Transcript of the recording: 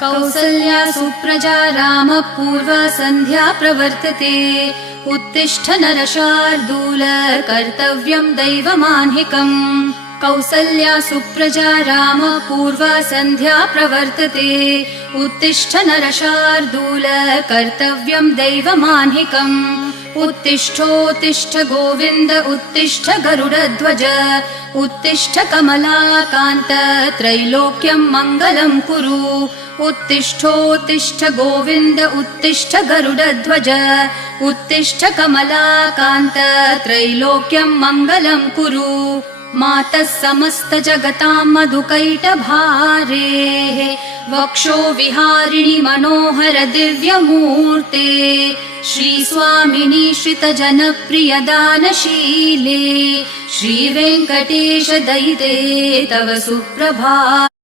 कौसल्या सुप्रजा रामपूर्वा सन्ध्या प्रवर्तते उत्तिष्ठ नरशार्दूल कर्तव्यं दैवमान्हिकम् कौसल्या सुप्रजा रामपूर्वा सन्ध्या प्रवर्तते उत्तिष्ठ नरशार्दूल कर्तव्यं दैवमान्हिकम् उत्तिष्ठोत्तिष्ठ गोविन्द उत्तिष्ठ गरुडध्वज उत्तिष्ठ कमलाकान्त त्रैलोक्यं मङ्गलं कुरु उत्तिष्ठोत्तिष्ठ गोविन्द उत्तिष्ठ गरुडध्वज उत्तिष्ठ कमलाकान्त त्रैलोक्यं मङ्गलं कुरु मातः समस्त जगतां मधुकैटभारेः वक्षो विहारिणि मनोहर दिव्यमूर्ते श्रीस्वामिनि श्रितजनप्रियदानशीले श्रीवेङ्कटेश दयिते तव सुप्रभातम्।